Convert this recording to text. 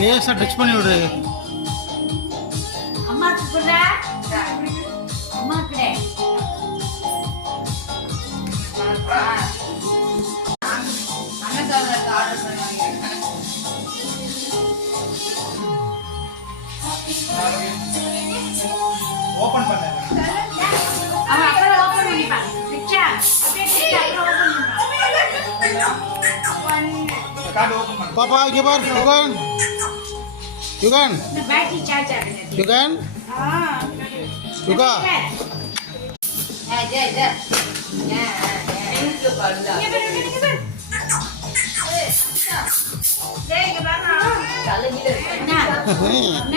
லேசா டச் பண்ணி விடு. அம்மா குடுடா. அம்மா குடே. அண்ணாச்சால ஆர்டர் பண்ணுவாங்க. ஓபன் பண்ணு. அவன் அப்புறம் ஓபன் பண்ணிப்பா. பிச்சா. அப்படியே பிச்சா அப்புறம் ஓபன் பண்ணிப்பா. கார்டு ஓபன் பண்ணு. பாப்பா இங்க பாரு. யுகன். இந்த பேட்டரி சார்ஜ் ஆகுது. யுகன். யுகா. ஜே எனக்கு பல்ல. இங்க பாரு. டேய் இங்க பாரு. தலையில என்ன? என்ன?